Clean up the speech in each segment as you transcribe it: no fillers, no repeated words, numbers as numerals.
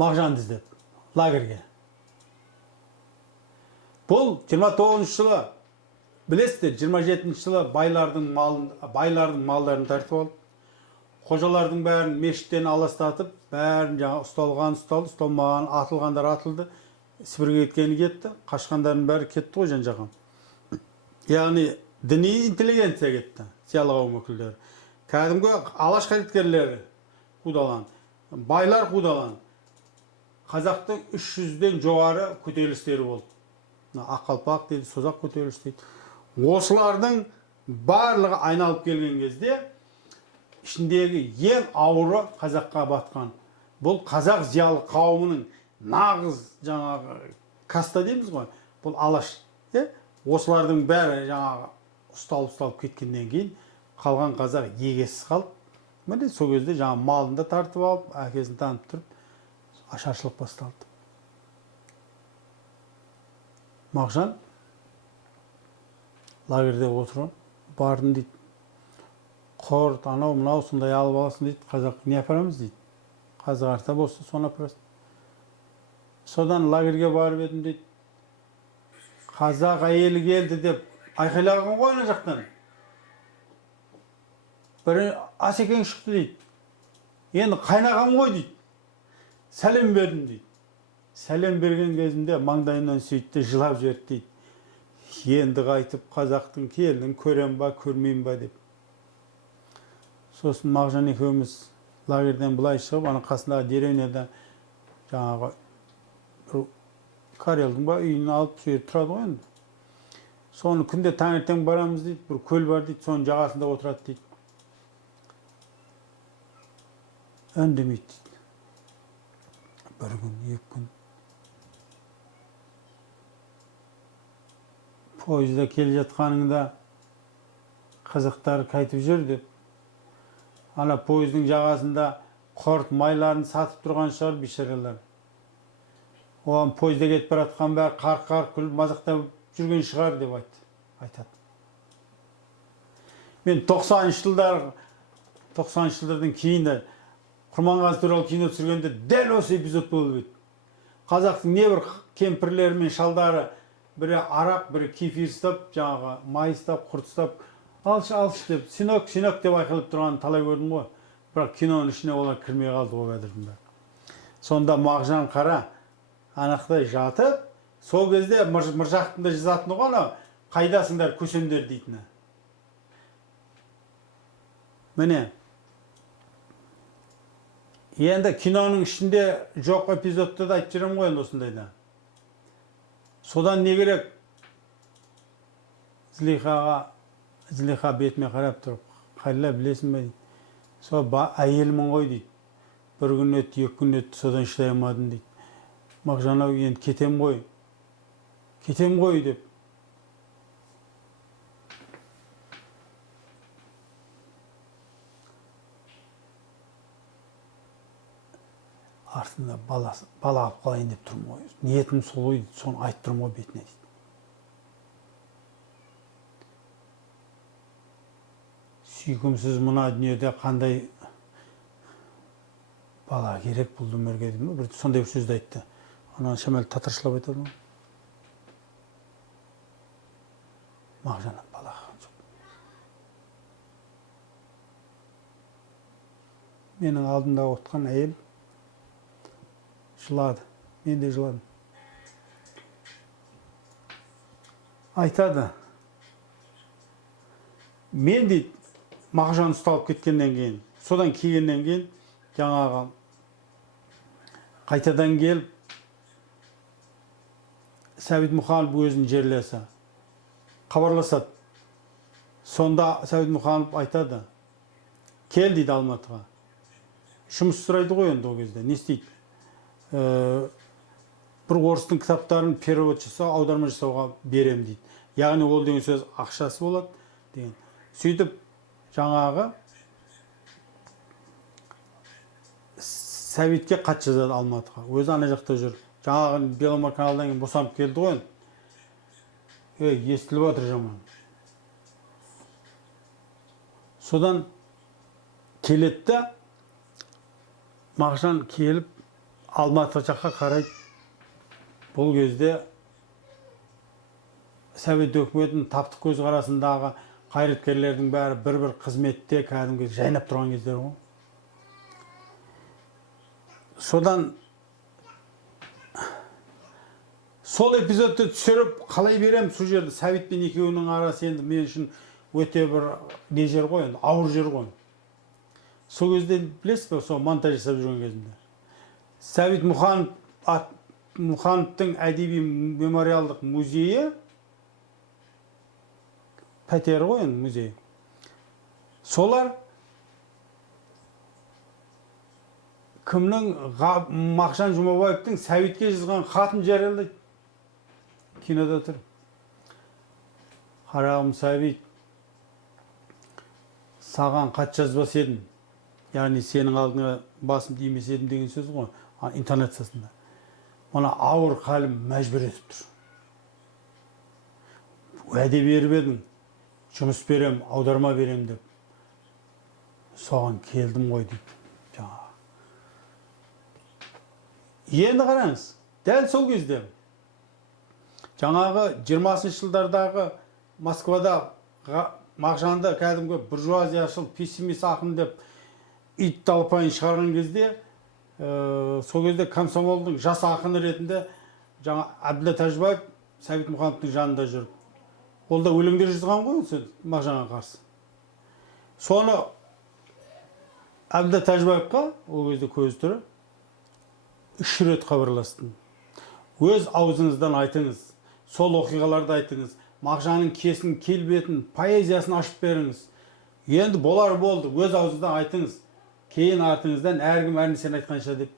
Мағжанды іздеп лагерге. Бұл 29 жылы, білесіздер, 27 жылы байлардың малдарын тартып алып, қожалардың бәрін мешіттен аластатып, бәрін жаңа ұсталған ұсталды, ұсталмаған атылғандар атылды, Сібірге кеткені кетті, қашқандардың бәрі кетті ғой жан-жағын. Яғни діни интеллигенция кетті, зиялы қауым өкілдері. Кәдімгі алаш қайраткерлері қудалан, байлар қудалан. Қазақтың 300-ден жоғары көтерілістері болды. Аққалпақ дейді, созақ көтеріліс дейді. Осылардың барлығы айналып келген кезде ішіндегі ең ауыры қазаққа батқан. Бұл қазақ зиялы қауымының нағыз жаңағы каста дейміз ғой. Бұл алаш. Осылардың бәрі жаңағы ұсталып кеткеннен кейін қалған қазақ егесіз қалып, міне сол кезде жаңағы малын да тартып алып, әкесін танып тұрып, ашаршылық басталды. Мағжан лагерде отырған, бардың дейді, құрт, анау, мынау сондай алып аласың дейді, қазақ не апарамыз дейді. Қазақ арта болса, соны апарасың. Содан лагерге барып едім дейді. Қазақ әйелі келді деп айқайлаған ғой ана жақтан. Бір Асекең шықты дейді. Енді қайнағам ғой дейді. Сәлем бердім дейді. Сәлем берген кезімде маңдайынан сөйтті, жылап жіберді дейді. Енді қайтып қазақтың келінін көрем ба, көрмеймін ба деп. Сосын Мағжан екеуміз лагерден былай шығып, ана қасындағы деревняда жаңағы бір карелдің ба үйін алып сөйіп тұрады ғой енді. Соны күнде таңертең барамыз дейді, бір көл бар дейді, соның жағасында отырады дейді. Үндемейді дейді. Бір күн, екі күн. Пойызда келе жатқаныңда қазақтар қайтып жүр деп. Ана пойыздың жағасында құрт майларын сатып тұрған шығар бейшаралар. Оған пойызда кетіп баратқан бәрі қарқ-қарқ күліп мазақтап жүрген шығар деп айтады. Мен 90-шы жылдардан кейін де Құрманғазы туралы кино түсіргенде дәл осы эпизод болып еді. Қазақтың не бір кемпірлері мен шалдары бірі арақ, бірі кефир ұстап, жаңағы май ұстап, құрт ұстап, алшы деп, синок деп айқайлап тұрғанын талай көрдім ғой. Бірақ киноның ішіне олар кірмей қалды ғой бәдірдің бәрі. Сонда Мағжан қара анақтай жатып, сол кезде Мыржақтың да жазатыны ғой, қайдасыңдар көсемдер дейтіні. Міне, енді киноның ішінде жоқ эпизодты да айтып жүрем ғой енді осындайда. Содан не керек? Зілиха бетіме қарап тұрып, қайла білесің бе дейді. Сол әйелімін ғой дейді. Бір күн өтті, екі күн өтті, содан шыдай алмадым дейді. Мағжан ау, енді кетем ғой деп. Артында бала алып қалайын деп тұрмын ғой. Ниетім сол ғой, соны айтып тұрмын ғой бетіне дейді. Сүйкімсіз мына дүниеде қандай бала керек бұл өмірге дейді ме? Бір сондай бір сөзді айтты. Ана шамал татаршылап айтады ма? Мағжаннан бала жоқ. Менің алдымда отқан әйел жылады. Мен де жыладым. Айтады. Мен дейді, Мағжан ұсталып кеткеннен кейін, содан келгеннен кейін, жаңағы қайтадан келіп, Сәбит Мұқанов өзінің жерлесі хабарласады. Сонда Сәбит Мұқанов айтады, кел дейді Алматыға. Жұмыс сұрайды ғой енді о кезде, не істейді? Бір орыстың кітаптарын перевод жасау, аударма жасауға берем дейді. Яғни ол деген сөз ақшасы болады деген. Сөйтіп жаңағы Сәбитке хат жазады Алматыға. Өзі ана жақта жүр. Жаңағы Беломор каналдан кейін босанып келді ғой. Естіліп отыр жаман. Содан келетті, Мағжан келіп Алматы жаққа қарайды. Бұл кезде Совет өкіметінің таптық көзқарасындағы қайраткерлердің бәрі бір-бір қызметте кәдімгі жайнап тұрған кездер ғой. Содан сол эпизодты түсіріп қалай берем сол жерде Совет пен екеуінің арасы енді мен үшін өте бір не жер ғой, енді ауыр жер ғой. Сол кезде білесіз бе, сол монтаж жасап жүрген кезімде. Сәбит Мұхановтың әдеби мемориалдық музейі, пәтері ғой енді музей. Солар кімнің Мағжан Жұмабаевтың Сәбитке жазған хатын жариялайды. Кинода тұр. Қарағым Сәбит, саған хат жазбас едім. Яғни сенің алдыңа басым тимес едім деген сөз ғой, интонациясында. Мына ауыр қалым мәжбүр етіп тұр. Уәде беріп едің, жұмыс берем, аударма берем деп. Соған келдім ғой дейді. Енді қараңыз, дәл сол кезде жаңағы 20-шы жылдардағы Москвада Мағжанды кәдімгі буржуазияшыл пессимист ақын деп ит талпайын шығарған кезде, сол кезде комсомолдың жас ақыны ретінде жаңа Әбділда Тәжібаев Сәбит Мұхановтың жанында жүріп. Ол да өлеңдер жазған ғой Мағжанға қарсы. Соны Әбділда Тәжібаевқа ол кезде көзі түрі 3 рет хабарластым. Өз аузыңыздан айтыңыз, сол оқиғаларды айтыңыз, Мағжанның кесін, келбетін, поэзиясын ашып беріңіз. Енді болар болды, өз аузыңыздан айтыңыз. Кейін артыңыздан әркім әр нәрсені айтқанша деп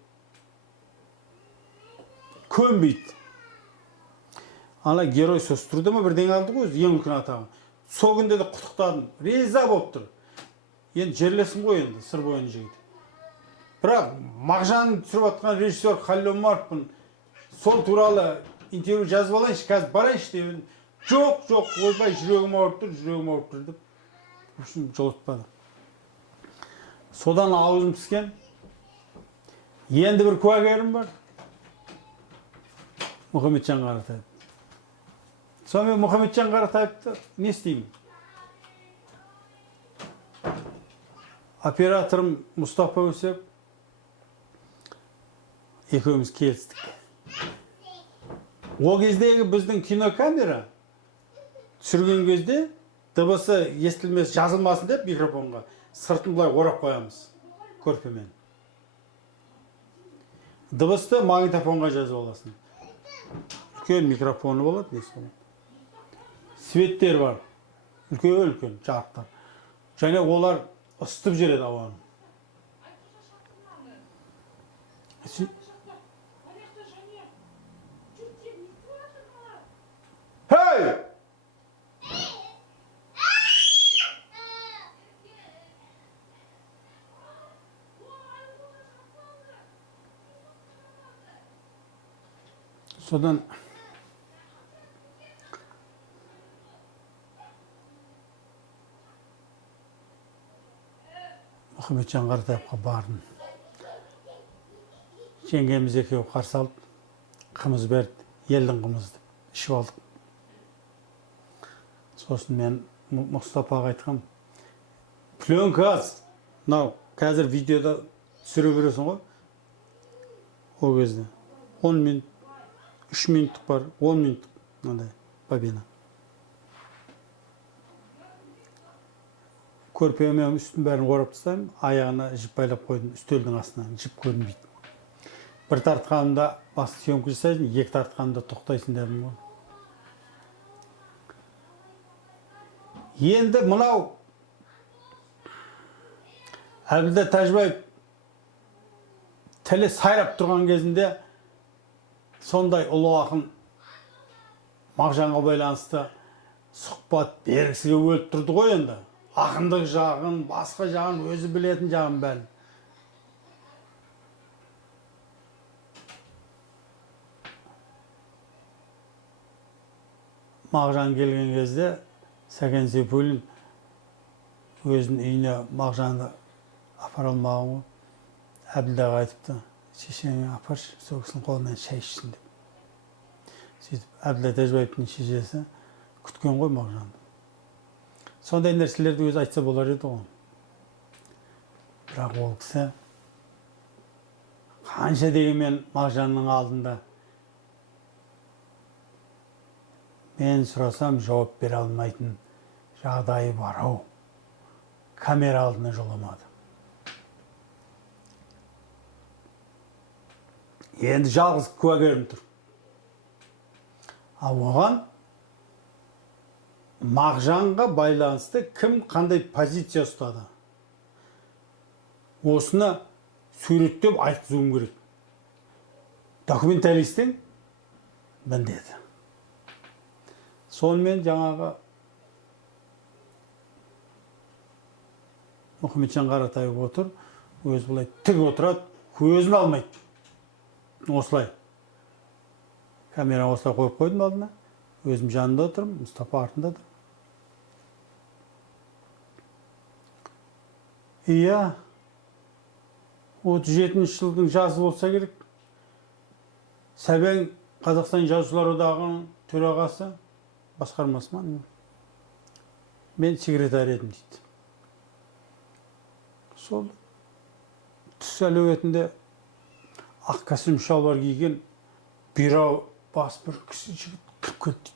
көнбейді. Ана герой сөз тұрды ма бірден алды ғой, ең үлкен атағын. Сол күнде де құттықтадым, риза болып тұр. Енді жерлесім ғой енді, сыр бойын жегді. Бірақ Мағжанның түсіріп атқан режиссер Халил Омаровпын, сол туралы интервью жазып алайыншы, қазір барайыншы деп. Жоқ, ойбай, жүрегім ауырып тұр деп. Жолатпады. Содан аузым піскен. Енді бір куәгерім бар. Мұхамеджан Қаратаев. Сонымен Мұхамеджан Қаратаевты не істеймін? Операторым Мұстафа Өсеп екеуміз келістік. О кездегі біздің кинокамера түсірген кезде дыбысы естілмес, жазылмасын деп микрофонға сыртын былай орап қоямыз көрпемен. Дыбысты магнитофонға жазып аласың. Үлкен микрофоны болады, светтер бар, үлкен жарықтар. Және олар ысытып жүреді ауаны. Hey! Содан Мұхамеджан Қаратаевқа бардым. Жеңгеміз екеуі қарсы алып, қымыз берді, елдің қымызды ішіп алдық. Сосын мен Мұстафаға айтқам, пленка аз, мынау қазір видеода түсіре бересің ғой. Ол кезде 10 минут, 3 минуттық бар, 10 минуттық, мынандай бобина. Көрпемен үстін бәрін орап тастаймын, аяғына жіп байлап қойдым, үстелдің астынан жіп көрінбейді. Бір тартқанымда басты съемка жасайсың, екі тартқанымда тоқтайсың дедім ғой. Енді мынау Әбділда Тәжібаев тілі сайрап тұрған кезінде сондай ұлы ақын Мағжанға байланысты сұхбат бергісіге өліп тұрды ғой енді. Ақындық жағын, басқа жағын, өзі білетін жағын бәрін. Мағжан келген кезде Сәкен Сейфуллин өзінің үйіне Мағжанды апара алмаған ғой. Әбділдаға айтыпты, шешеңе апаршы, сол кісінің қолынан шай ішсін деп. Сөйтіп, Әбділда Тәжібаевтың шешесі күткен ғой Мағжанды. Сондай нәрселерді өзі айтса болар еді ғой. Бірақ ол кісі қанша дегенмен Мағжанның алдында мен сұрасам жауап бере алмайтын жағдайы бар ау. Камера алдына жоламады. Енді жалғыз куәгерім тұр. Ал оған Мағжанға байланысты кім қандай позиция ұстады? Осыны суреттеп айтқызуым керек. Документалистің міндеті. Сонымен жаңағы Мұхамеджан Қаратаев отыр, өзі бұлай тік отырады, көзін алмайды. Осылай. Камера осылай қойып қойдым алдына. Өзім жанында отырмын, Мұстапа артында тұр. Иә, 37 жылдың жазы болса керек. Сәбең Қазақстан Жазушылар одағының төрағасы, басқармасы ма? Мен секретарь едім дейді. Сол түс әлеуетінде ақ костюм шалбар киген бирау бас бір кісі жігіт кіріп келді дейді.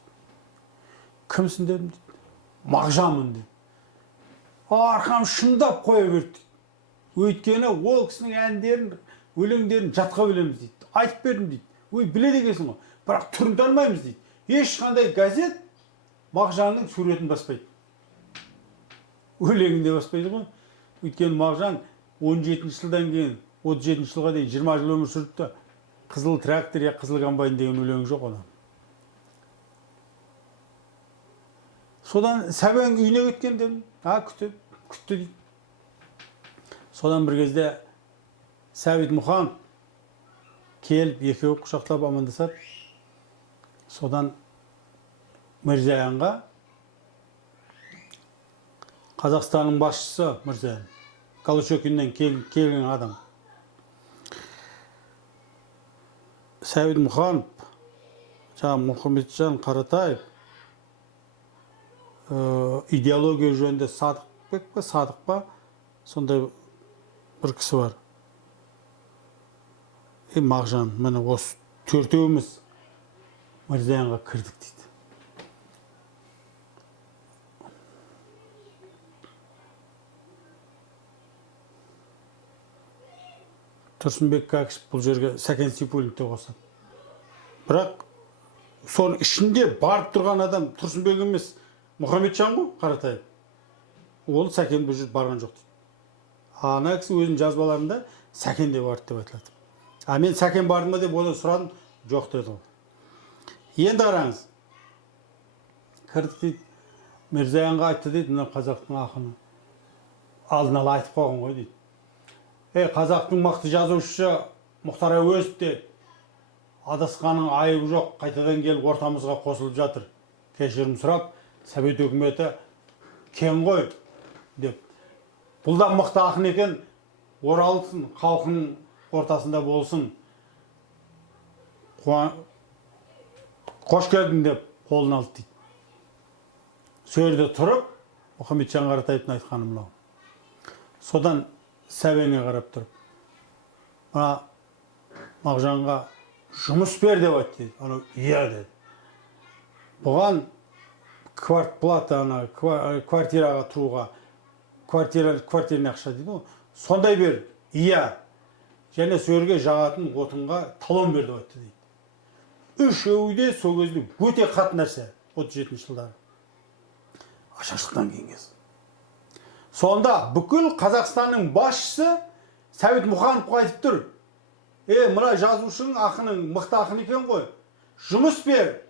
Кімсің дедім дейді. Мағжанмын дейді. Арқам шындап қоя берді дейді. Өйткені ол кісінің әндерін, өлеңдерін жатқа білеміз дейді. Айтып бердім дейді. Ой, біледі екенсің ғой. Бірақ түрін танымаймыз дейді. Ешқандай газет Мағжанның суретін баспайды. Өлеңінде баспайды ғой. Өйткені Мағжан 17 жылдан кейін 37 жылға дейін 20 жыл өмір сүріпті. Қызыл трактор я қызыл комбайн деген өлең жоқ ona. Содан Сәбең үйіне кеткен дедім. Күтті дейді. Содан бір кезде Сәбит Мұқан келіп екеуі құшақтап амандасады. Содан Мирзаянға Қазақстанның басшысы Мирзаян, Голощекиннен келген адам. Сәбит Мұқанов, Мұхамеджан Қаратаев идеология жөнінде Садық па, сондай бір кісі бар. Мағжан, міне осы төртеуміз Мирзаянға кірдік дейді. Тұрсынбек Кәкішев бұл жерге Сәкен Сейфуллинді қосады. Бірақ соның ішінде барып тұрған адам Тұрсынбек емес, Мұхамеджан ғой, Қаратаев. Ол Сәкен бұл жерде барған жоқ дейді. Ана кісі өзінің жазбаларында Сәкен де барды деп айтылады. Мен Сәкен барды ма деп оны сұрадым, жоқ деді ол. Енді қараңыз. Кірдік дейді, Мирзаянға айтты дейді, мына қазақтың ақыны. Алдын ала айтып қойған ғой дейді. Қазақтың мықты жазушысы Мұхтар Әуезов те адасқанның айыбы жоқ, қайтадан келіп ортамызға қосылып жатыр. Кешірім сұрап, Совет өкіметі кен ғой деп. Бұл да мықты ақын екен, оралсын, халқының ортасында болсын. Қош келдің деп қолын алды дейді. Сөйерде тұрып, Мұхамеджан Қаратаевтың айтқаны мынау. Содан Сәбеңе қарап тұрып, Мағжанға жұмыс бер деп айтты дейді. Ана иә деді. Бұған квартплата, квартираға тұруға, квартираны ақша дейді. Сондай бер, иә. Және сөйерге жағатын отынға талон бер деп айтты дейді. Үшеуі де сол кезде өте қат нәрсе 37 жылдары. Ашаршылықтан кейін кез. Сонда бүкіл Қазақстанның басшысы Сәбит Мұқанов айтып тұр. Мына жазушының ақының мықты ақын екен ғой. Жұмыс бер.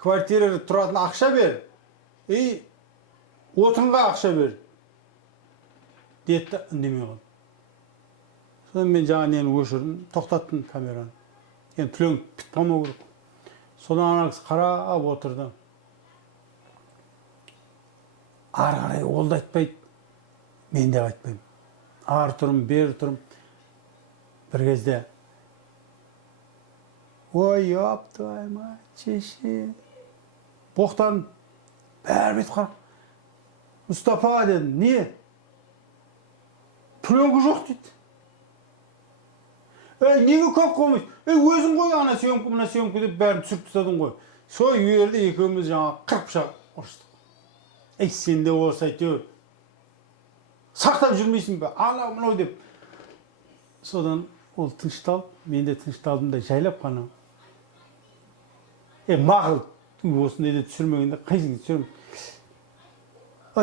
Квартирада тұратын ақша бер. Отынға ақша бер. Деді үндемей қалды. Содан мен жаңа нені өшірдім, тоқтаттым камераны. Енді түлен бітіп қалмау керек. Содан ана кісі қарап отырды. Ары қарай ол да айтпайды, мен де айтпаймын. ар тұрым, бер тұрым. Bir кезде ой, yo'q, твою мать, чеши. Боқтан бәрі бет қарап. Мұстафа дедім, не? Пленка жоқ дейді. Неге көп қоймайсың? Өзің қой, ана съемка, мына съемка деп бәрін түсіріп тастадың ғой. Сол үйерде екеуміз жаңа 40 пышақ ұрыстық. Сен де болса әйтеуір сақтап жүрмейсің бе? Анау мынау деп. Содан ол тынышталып, мен де тынышталдым да жайлап қана. Мақұл, осындай да түсірмегенде қайсың түсірем.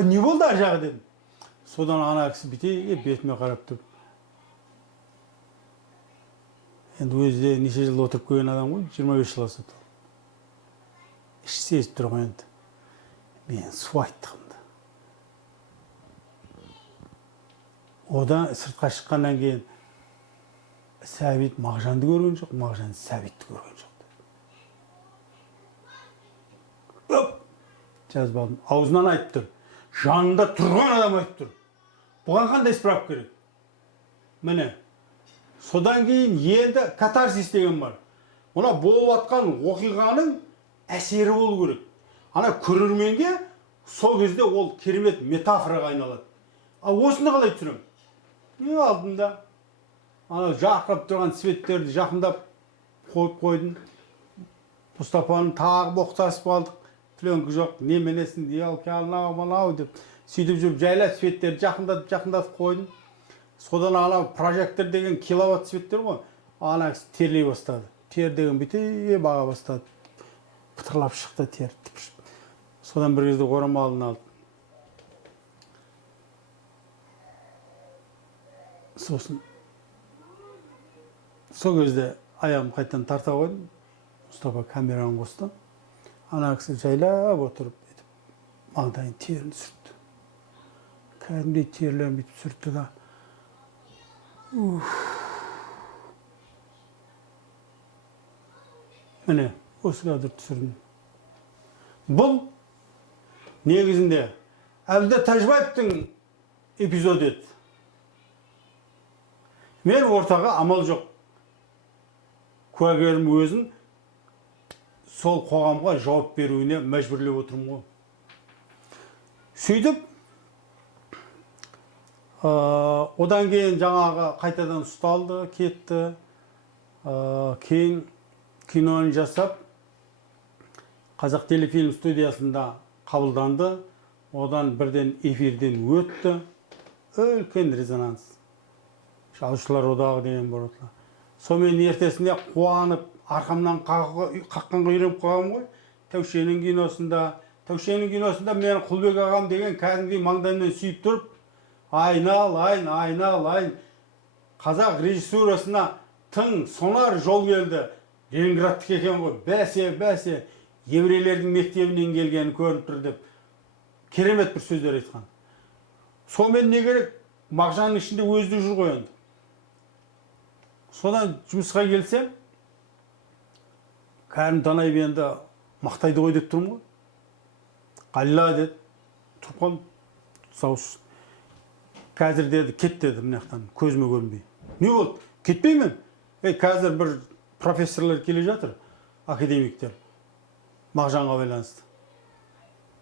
Не болды ар жағы дедім. Содан ана кісі бітей, бетіме қарап тұрып. Енді өзі неше жыл отырып көрген адам ғой, 25 жыл асып тұр. Іші сезіп тұр ғой енді. Мен су айттығымды. Одан сыртқа шыққаннан кейін Сәбит Мағжанды көрген жоқ, Мағжан Сәбитті көрген жоқ. Жазып алдым. Аузынан айтып тұр. Жанында тұрған адам айтып тұр. Бұған қандай справка керек? Міне. Содан кейін енді катарсис деген бар. Ona болып атқан оқиғаның әсері болу керек. Ана көрерменге сол кезде ол керемет метафораға айналады. Осыны қалай түсірем? Не алдында? Ана жарқырап тұрған светтерді жақындап қойып қойдым. Мұстафаны тағы боқтасып алдық. Пленка жоқ, неменесін елки анау деп сөйтіп жүріп жайлап светтерді жақындатып қойдым. Содан ана прожектор деген киловатт светтер ғой. Ана терлей бастады. Тер деген бітей баға бастады. Пытырлап шықты тер. Содан бір кезде орамалын алдым. Сосын сол кезде аяғым қайтадан тарта қойдым. Мұстафа камераны қосты. Ана кісі жайлап отырып, маңдайын терін сүртті. Кәдімгідей терлерін бүйтіп сүртті да. Міне, осы кадр түсірдім. Бұл негізінде Әбділда Тәжібаевтың эпизоды еді. Мен ортаға амал жоқ. Куәгерім өзін сол қоғамға жауап беруіне мәжбүрлеп отырмын ғой. Сөйтіп, одан кейін жаңағы қайтадан ұсталды, кетті. Кейін киноны жасап, Қазақ телефильм студиясында қабылданды. Одан бірден эфирден өтті. Үлкен резонанс. Жазушылар одағы деген бар. Сонымен ертесінде қуанып, арқамнан қаққанға үйреніп қалғам ғой. Тәушенің киносында мен Құлбек ағам деген кәдімгідей маңдайымнан сүйіп тұрып, айнал, қазақ режиссурасына тың сонар жол келді. Ленинградтық екен ғой. Бәсе, еврейлердің мектебінен келгені көрініп тұр деп. Керемет бір сөздер айтқан. Сонымен не керек? Мағжанның ішінде өзді жүр ғой енді. Содан жұмысқа келсем, кәрім Данайып енді мақтайды ғой деп тұрмын ғой. Қалла деді, тұрып сауыз. Қазір деді, кет деді мынаяқтан, көзіме көрінбей. Не болды? Кетпеймін. Қазір бір профессорлар келе жатыр, академиктер. Мағжанға байланысты.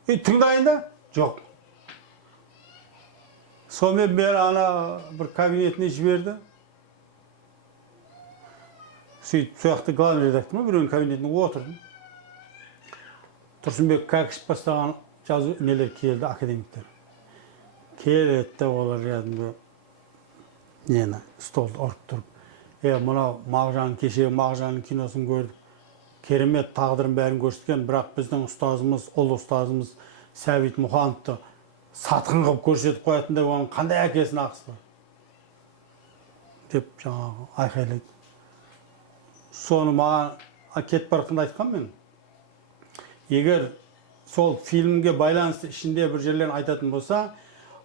Тыңдайын да? Жоқ. Сонымен мен ана бір кабинетіне жіберді. Сөйтіп, сояқты главный редактор біреудің кабинетіне отырдым. Тұрсынбек Кәкішев бастаған жазу нелер келді, академиктер. Келетті олар жадымды нені, столды ұрып тұрып. Мұнау Мағжан, кеше Мағжанның киносын көрдік. Керемет тағдырын бәрін көрсеткен, бірақ біздің ұстазымыз, ол ұстазымыз Сәбит Мұхановты сатқын қылып көрсетіп қоятындай, оның қандай әкесін ақысы бар деп жаңағы айқайлайды. Соны маған кет барқында айтқан мен. Егер сол фильмге байланысты ішінде бір жерлерін айтатын болса,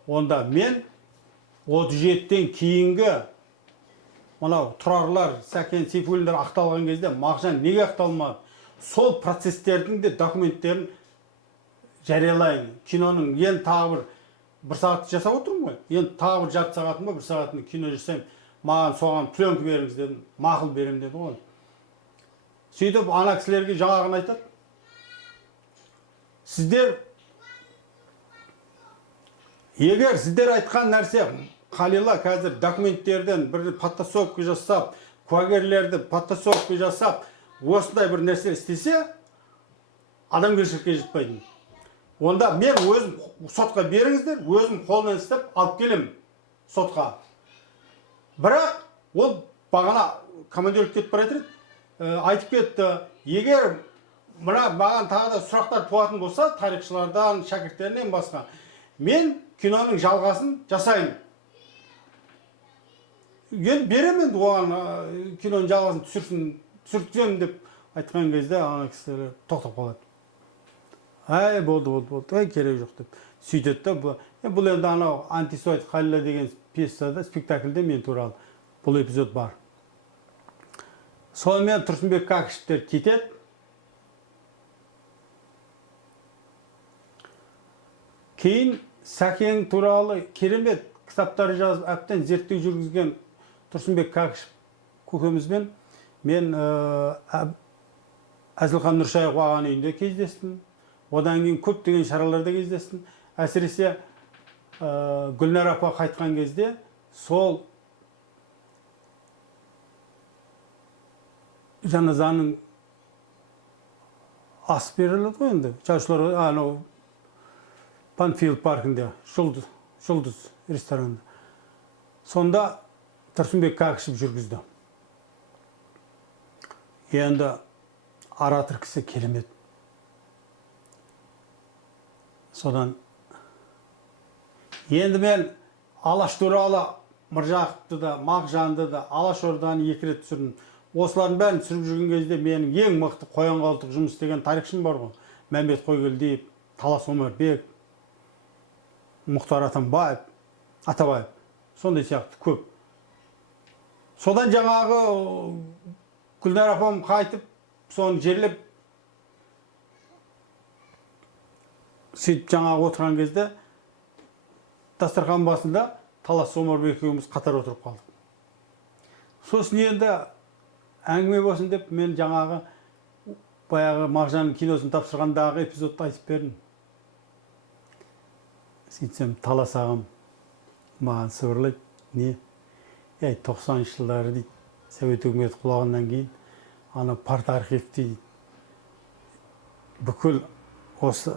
онда мен 37-тен кейінгі мынау тұрарлар, Сәкен Сейфуллиндар ақталған кезде Мағжан неге ақталмады? Сол процестердің де документтерін жариялайын. Киноның ең тағы бір 1 saat жасап отырмын ғой. Енді тағы бір жарты сағатым ба, 1 сағатымда кино жасаймын. Маған соған пленка беріңіз дедім. Мақұл беремін деді ғой. Сөйтіп ана кісілерге жаңағын айтады. Егер сіздер айтқан нәрсе Қалила қазір документтерден бір подтасовка жасап, куәгерлерді подтасовка жасап, осындай бір нәрсе істесе, адамгершілікке жетпайды. Онда мен өзім сотқа беріңіздер, өзім қолынан істеп алып келем сотқа. Бірақ ол бағана командирлік кетіп бара жатыр, айтып кетті, егер маған тағы да сұрақтар туатын болса, тарихшылардан, шәкірттерінен басқа, мен киноның жалғасын жасайын. Енді беремін оған киноның жалғасын түсіртсем деп айтқан кезде ана кісілер тоқтап қалады. Ай, болды, керек жоқ деп. Сөйтеді да, бұл енді анау антисуайт Қалила деген пьесада, спектакльде мен туралы бұл эпизод бар. Сонымен Тұрсынбек Кәкішевтер кетеді. Кейін Сәкен туралы керемет кітаптар жазып, әбден зерттеу жүргізген Тұрсынбек Кәкішев көкемізбен мен Әзілхан Нұршайықов ағаның үйінде кездестім. Одан кейін көптеген шараларда кездестім. Әсіресе Гүлнар апа қайтқан кезде сол жаназаның ас беріледі ғой енді. Жазушылар анау Панфилд паркінде, Жұлдыз ресторанында. Сонда Тұрсынбек Кәкішев жүргізді. Енді оратор кісі керемет. Содан енді мен Алаш туралы Міржақыпты да, Мағжанды да, Алашорданы 2 рет түсірдім. Осылардың бәрін түсіріп жүрген кезде менің ең мықты қоян-қолтық жұмыс істеген тарихшым бар ғой. Мәмбет Қойгелдиев, Талас Омарбек, Мұхтар Атабаев. Сондай сияқты көп. Содан жаңағы Гүлнар апам қайтып, соны жерлеп, сөйтіп жаңағы отырған кезде дастархан басында Талас Омарбек екеуміз қатар отырып қалдық. Сосын енді әңгіме болсын деп мен жаңағы баяғы Мағжанның киносын тапсырғандағы эпизодты айтып бердім. Сөйтсем Талас ағам маған сыбырлайды. Не? 90 жылдары дейді, Совет үкіметі құлағаннан кейін, ана парт архив дейді, бүкіл осы